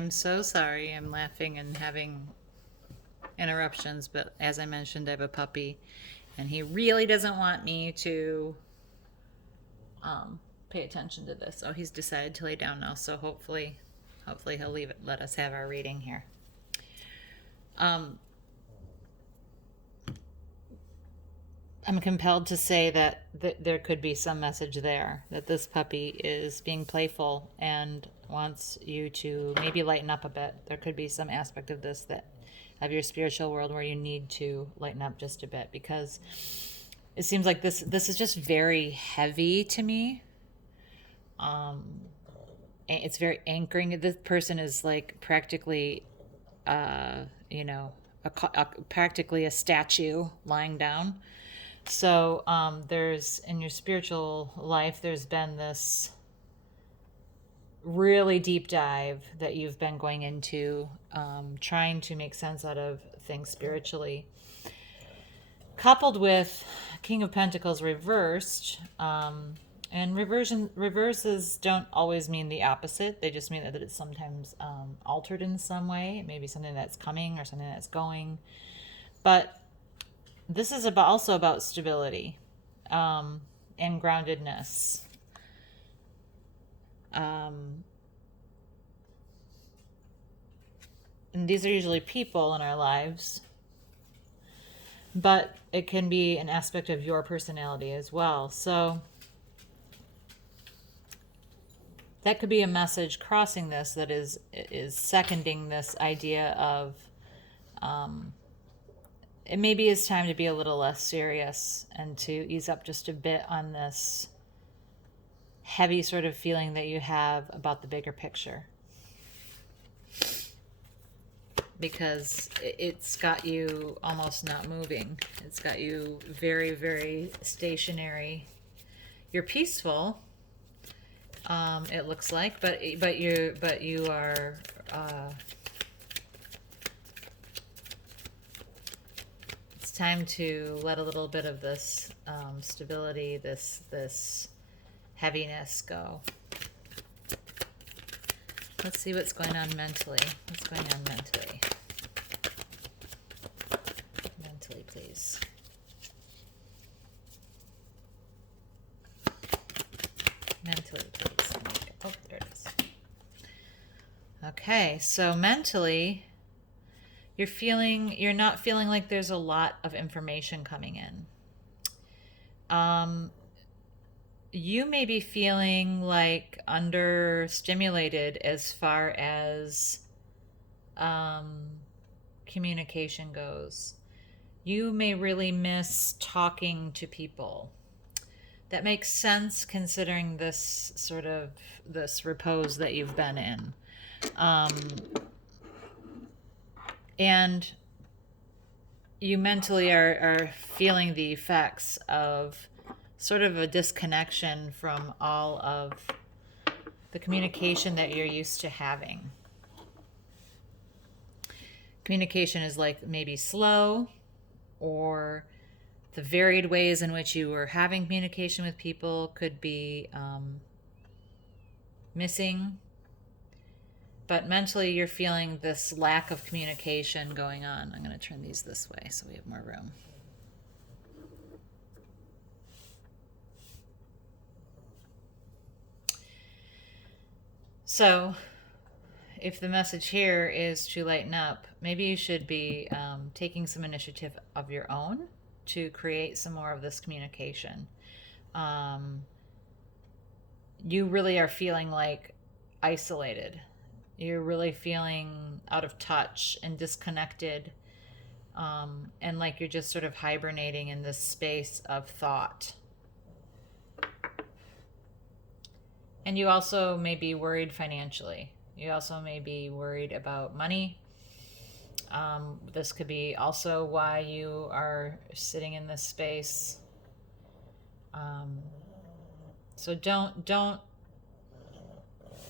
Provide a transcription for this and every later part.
I'm so sorry. I'm laughing and having interruptions, but as I mentioned, I have a puppy, and he really doesn't want me to pay attention to this. So he's decided to lay down now. So hopefully he'll leave it. Let us have our reading here. I'm compelled to say that there could be some message there, that this puppy is being playful and wants you to maybe lighten up a bit. There could be some aspect of this, that of your spiritual world, where you need to lighten up just a bit, because it seems like this is just very heavy to me. It's very anchoring. This person is like practically, practically a statue lying down. So there's, in your spiritual life, there's been this really deep dive that you've been going into, trying to make sense out of things spiritually, coupled with King of Pentacles reversed. And reverses don't always mean the opposite. They just mean that it's sometimes altered in some way. Maybe something that's coming or something that's going. But this is also about stability and groundedness. And these are usually people in our lives, but it can be an aspect of your personality as well. So that could be a message crossing this that is seconding this idea of it maybe is time to be a little less serious and to ease up just a bit on this heavy sort of feeling that you have about the bigger picture. Because it's got you almost not moving. It's got you very, very stationary. You're peaceful, it looks like, but you are it's time to let a little bit of this stability, this heaviness go. Let's see what's going on mentally. What's going on mentally? Mentally, please. Mentally, please. Oh, there it is. Okay, so mentally, you're not feeling like there's a lot of information coming in. You may be feeling like understimulated as far as communication goes. You may really miss talking to people. That makes sense considering this repose that you've been in. And you mentally are feeling the effects of sort of a disconnection from all of the communication that you're used to having. Communication is like maybe slow, or the varied ways in which you were having communication with people could be missing. But mentally, you're feeling this lack of communication going on. I'm going to turn these this way so we have more room. So, if the message here is to lighten up, maybe you should be taking some initiative of your own to create some more of this communication. You really are feeling like isolated. You're really feeling out of touch and disconnected, and like you're just sort of hibernating in this space of thought. And you also may be worried financially. You also may be worried about money. This could be also why you are sitting in this space. So don't.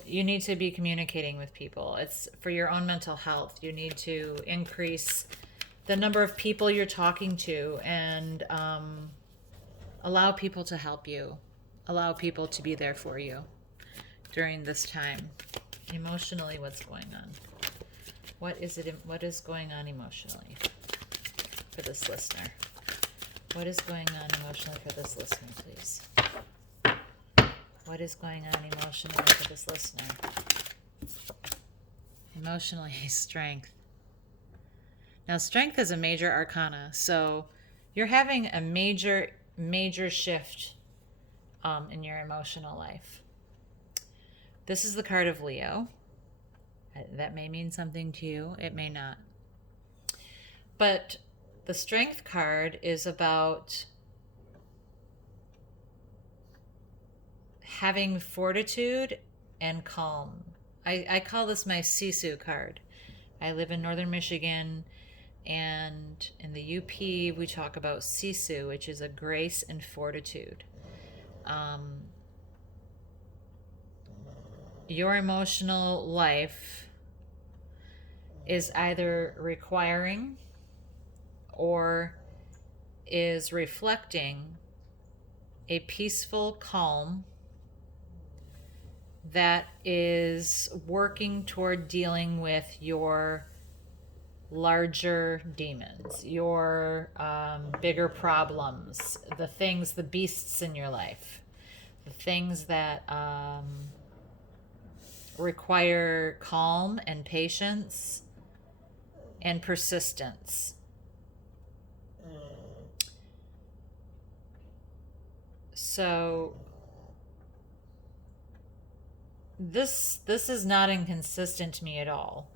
You need to be communicating with people. It's for your own mental health. You need to increase the number of people you're talking to, and allow people to help you. Allow people to be there for you during this time. Emotionally, what's going on? What is going on emotionally for this listener? What is going on emotionally for this listener, please? What is going on emotionally for this listener? Emotionally, strength. Now, strength is a major arcana, so you're having a major shift in your emotional life. This is the card of Leo. That may mean something to you. It may not. But the strength card is about having fortitude and calm. I call this my Sisu card. I live in northern Michigan, and in the UP we talk about Sisu, which is a grace and fortitude. Your emotional life is either requiring or is reflecting a peaceful calm that is working toward dealing with your larger demons, your bigger problems, the things, the beasts in your life, the things that require calm and patience and persistence. So this is not inconsistent to me at all.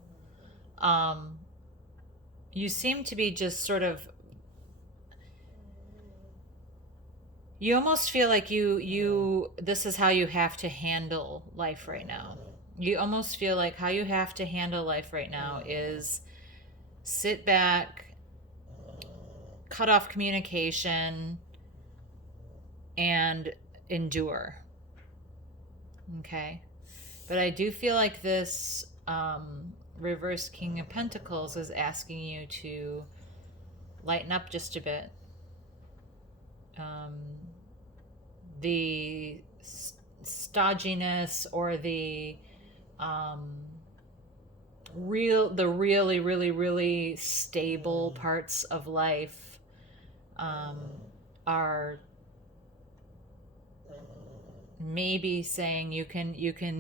You seem to be just sort of, you almost feel like you this is how you have to handle life right now. You almost feel like how you have to handle life right now is sit back, cut off communication, and endure. Okay? But I do feel like this reverse King of Pentacles is asking you to lighten up just a bit. The stodginess or the really stable parts of life are maybe saying you can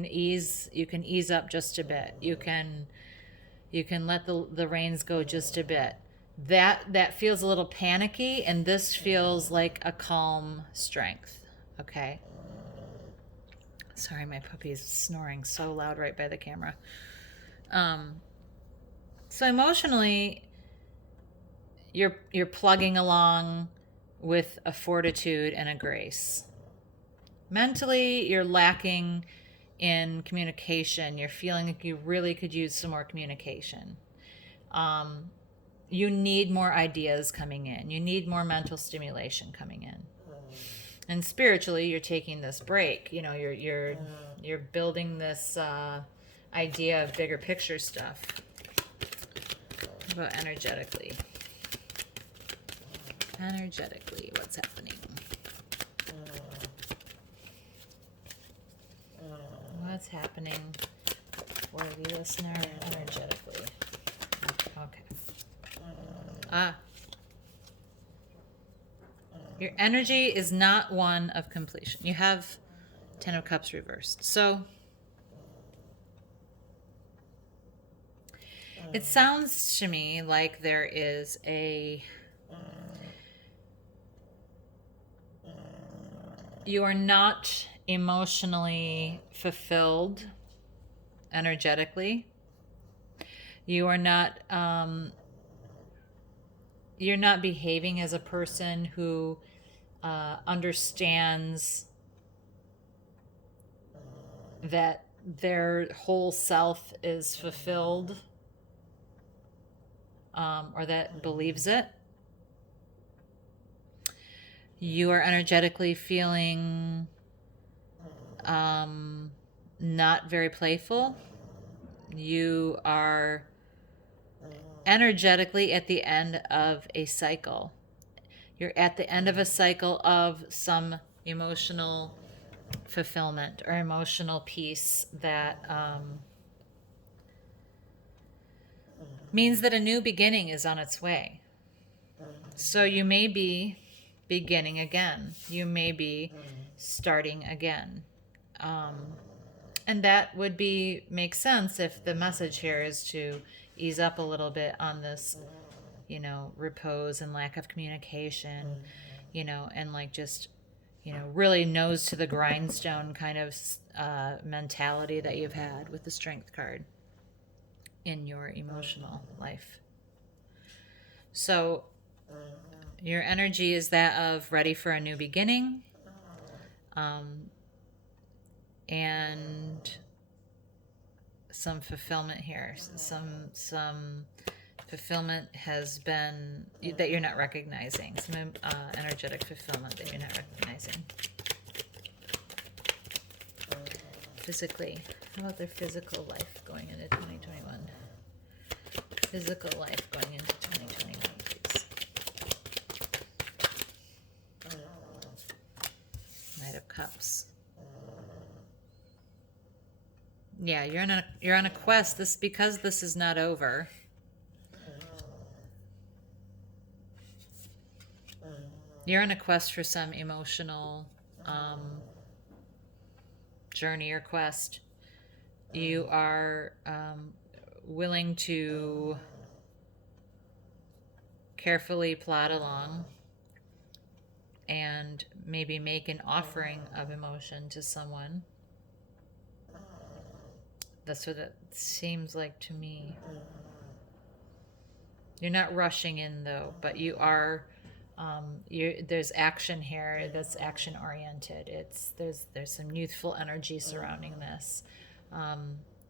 ease up just a bit. You can let the reins go just a bit. That feels a little panicky, and this feels like a calm strength. Okay. Sorry, my puppy is snoring so loud right by the camera. So emotionally, you're plugging along with a fortitude and a grace. Mentally, you're lacking in communication. You're feeling like you really could use some more communication. You need more ideas coming in. You need more mental stimulation coming in. And spiritually, you're taking this break. You know, you're building this idea of bigger picture stuff. What about energetically? Energetically, what's happening? What's happening for the listener energetically? Okay. Your energy is not one of completion. You have 10 of Cups reversed. So it sounds to me like there is you are not emotionally fulfilled energetically. You are not you're not behaving as a person who understands that their whole self is fulfilled, or that believes it. You are energetically feeling not very playful. You are energetically at the end of a cycle. You're at the end of a cycle of some emotional fulfillment or emotional peace that means that a new beginning is on its way. So you may be beginning again. You may be starting again. And that would make sense if the message here is to ease up a little bit on this, repose and lack of communication, and like just, really nose to the grindstone kind of mentality that you've had with the Strength card in your emotional life. So your energy is that of ready for a new beginning. And some fulfillment here. Some fulfillment has been that you're not recognizing. Some energetic fulfillment that you're not recognizing. Physically, how about their physical life going into 2021? Physical life going into 2021, please. Knight of Cups. Yeah, you're on a quest. Because this is not over. You're on a quest for some emotional journey or quest. You are willing to carefully plod along and maybe make an offering of emotion to someone. That's what it seems like to me. You're not rushing in though, but you are. There's action here that's action oriented. There's some youthful energy surrounding this.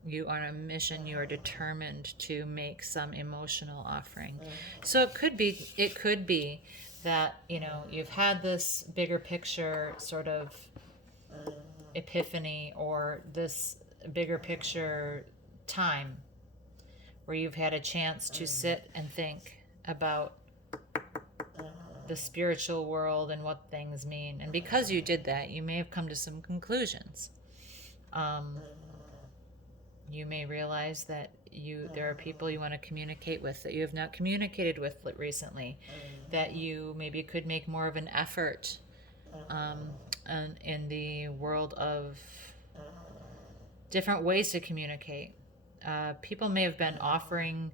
You are on a mission. You are determined to make some emotional offering. So it could be that you've had this bigger picture sort of epiphany, or this bigger picture time where you've had a chance to sit and think about the spiritual world and what things mean. And because you did that, you may have come to some conclusions. You may realize that there are people you want to communicate with that you have not communicated with recently, that you maybe could make more of an effort in the world of different ways to communicate. People may have been offering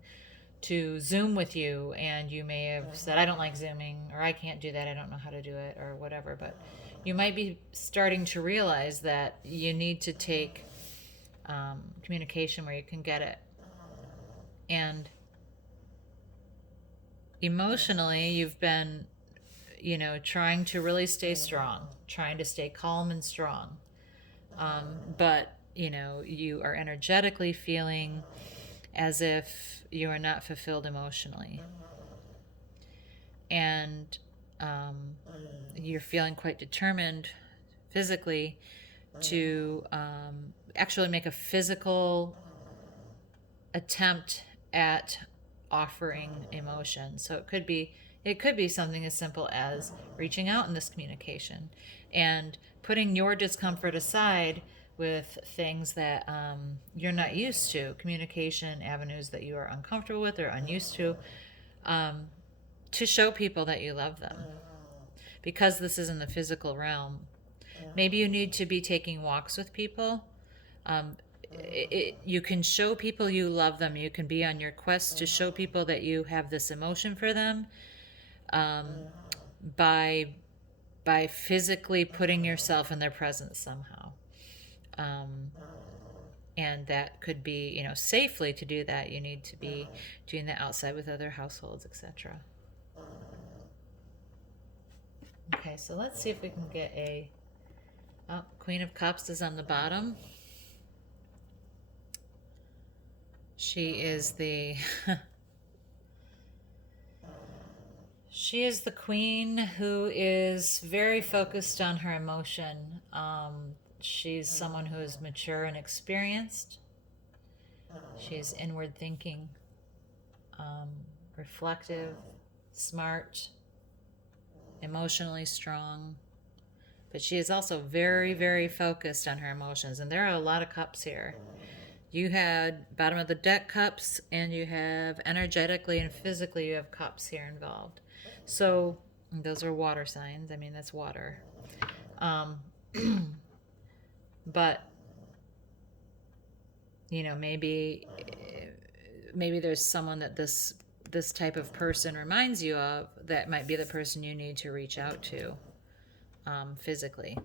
to Zoom with you, and you may have said, I don't like Zooming, or I can't do that, I don't know how to do it, or whatever. But you might be starting to realize that you need to take communication where you can get it. And emotionally, you've been, trying to really stay strong, trying to stay calm and strong. But, you are energetically feeling as if you are not fulfilled emotionally. And you're feeling quite determined physically to actually make a physical attempt at offering emotion. So it could be something as simple as reaching out in this communication and putting your discomfort aside with things that you're not used to, communication avenues that you are uncomfortable with or unused to show people that you love them. Because this is in the physical realm, maybe you need to be taking walks with people. You can show people you love them. You can be on your quest to show people that you have this emotion for them by physically putting yourself in their presence somehow. And that could be, safely to do that. You need to be doing that outside with other households, etc. Okay, so let's see if we can get Queen of Cups is on the bottom. She is the she is the queen who is very focused on her emotion. She's someone who is mature and experienced. She's inward thinking, reflective, smart, emotionally strong. But she is also very, very focused on her emotions. And there are a lot of cups here. You had bottom of the deck cups, and you have energetically and physically, you have cups here involved. So those are water signs. I mean, that's water. Um, but maybe there's someone that this type of person reminds you of, that might be the person you need to reach out to physically.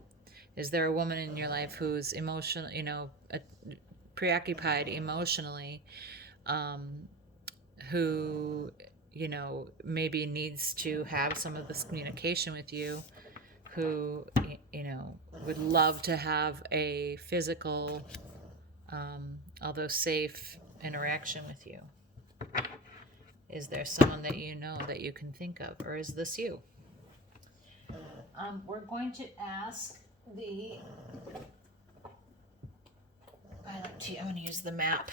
Is there a woman in your life who's emotional, preoccupied emotionally, who maybe needs to have some of this communication with you, who would love to have a physical, although safe, interaction with you? Is there someone that that you can think of, or is this you? We're going to ask I'm going to use the map.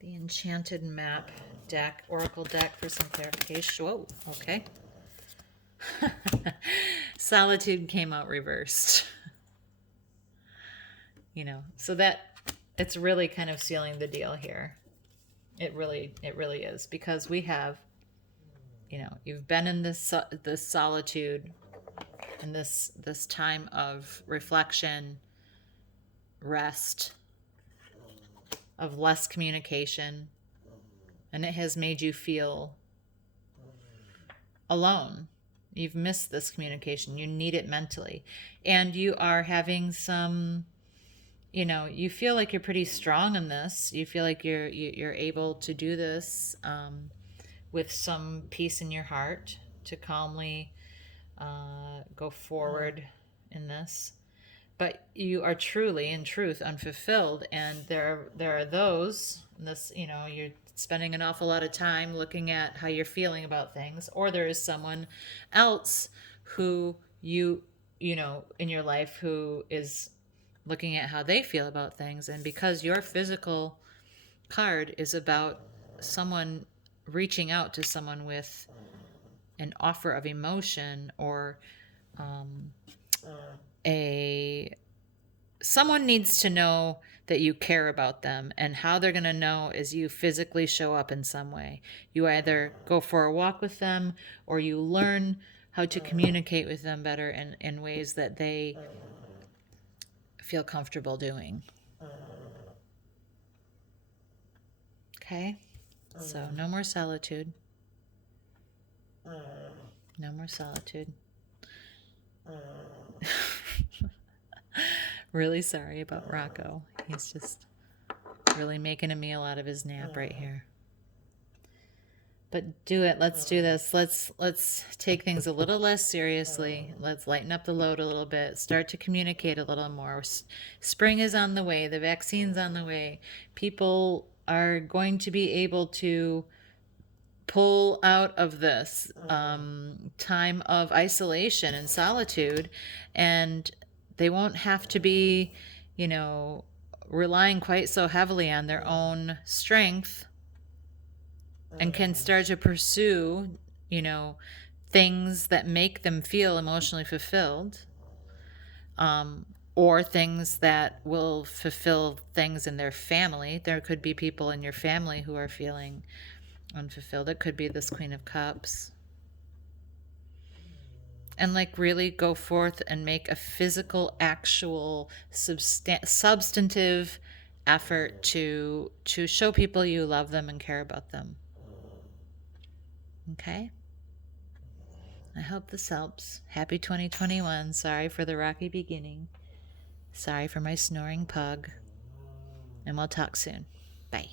The Enchanted Map deck, Oracle deck, for some clarification. Whoa, okay. Solitude came out reversed. So that it's really kind of sealing the deal here. It really is, because we have, you've been in this solitude, and this time of reflection, rest, of less communication, and it has made you feel alone. You've missed this communication. You need it mentally, and you are having some, you feel like you're pretty strong in this. You feel like you're able to do this with some peace in your heart, to calmly go forward in this. But you are truly, in truth, unfulfilled, and there are those, you're spending an awful lot of time looking at how you're feeling about things, or there is someone else who in your life, who is looking at how they feel about things. And because your physical card is about someone reaching out to someone with an offer of emotion, or someone needs to know that you care about them, and how they're going to know is you physically show up in some way. You either go for a walk with them, or you learn how to communicate with them better in ways that they feel comfortable doing. Okay? So no more solitude. No more solitude. Really sorry about Rocco. He's just really making a meal out of his nap right here. But do it. Let's do this. Let's take things a little less seriously. Let's lighten up the load a little bit. Start to communicate a little more. Spring is on the way. The vaccine's on the way. People are going to be able to pull out of this time of isolation and solitude, and they won't have to be, relying quite so heavily on their own strength, and can start to pursue, things that make them feel emotionally fulfilled, or things that will fulfill things in their family. There could be people in your family who are feeling unfulfilled. It could be this Queen of Cups. And really go forth and make a physical, actual, substantive effort to show people you love them and care about them. Okay? I hope this helps. Happy 2021. Sorry for the rocky beginning. Sorry for my snoring pug. And we'll talk soon. Bye.